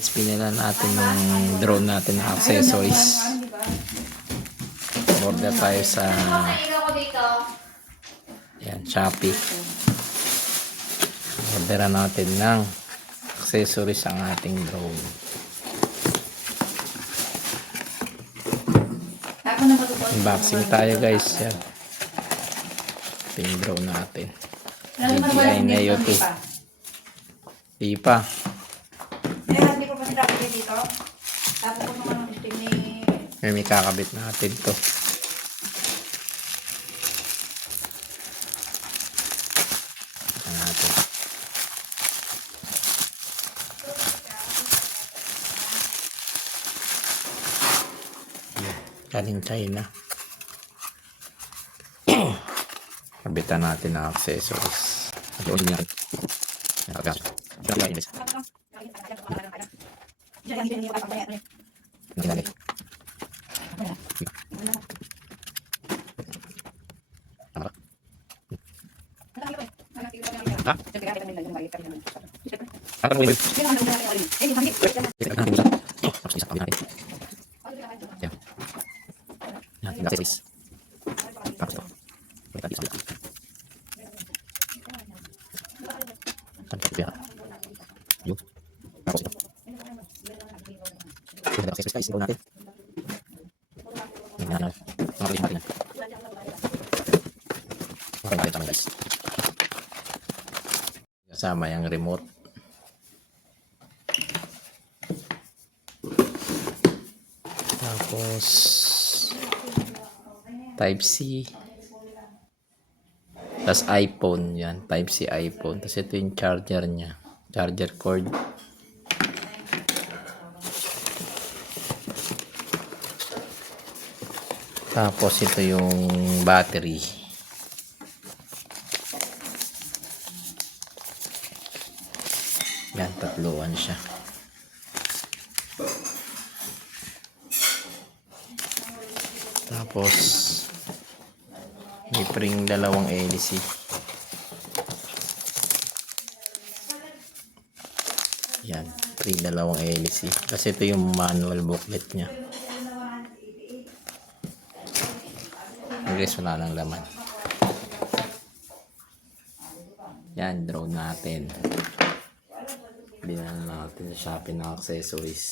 Guys, pinila natin ng drone natin na accessories. Order tayo sa yan, Shopee. Orderan natin ng accessories ang ating drone. Unboxing tayo guys. Yan. Ating drone natin. DJI Neo 2. Di pa. Hindi ko pa sinakabit dito. Tapos ko naman ang steam ni... May kakabit natin to. Ito natin. Galing China. Kabitan natin ang accessories. Ayun yan. Kasama yung remote. Tapos Type-C. Tapos iPhone yan. Type-C iPhone. Tapos ito yung charger nya. Charger cord. Tapos ito yung battery. Yan, tatluan siya. Tapos may pring dalawang LC. Yan, pring dalawang LC. Kasi ito yung manual booklet nya. Guys, wala nang laman. Yan, drone natin. Binan natin sa Shopee ng accessories.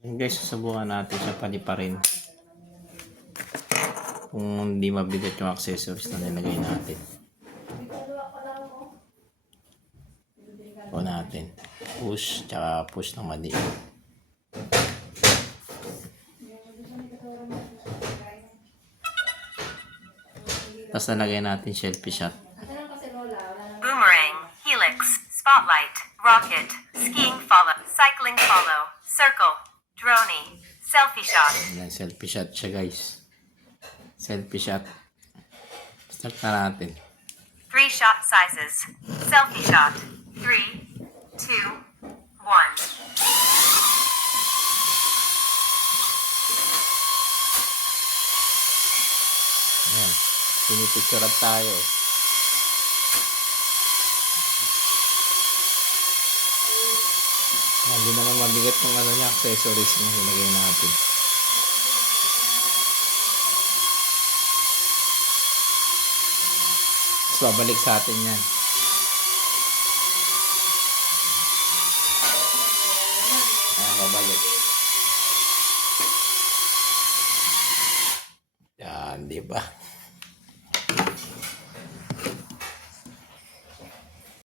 Yan guys, susubukan natin siya paliparin. Kung hindi mabigat yung accessories na nilagay natin. O natin. Push, tsaka push ng maliit. Tapos nalagay natin selfie shot. Boomerang, helix, spotlight, rocket, skiing follow, cycling follow, circle, droney, selfie shot. Ayan, selfie shot siya guys. Selfie shot. Start na natin. 3 shot sizes. Selfie shot. 3, 2, 1. Ayan. Pinipicturean tayo. Hindi naman mabigat yung ano niya, accessories na ilagay natin. Tapos babalik sa atin yan. Ayan, babalik. Yan, di ba?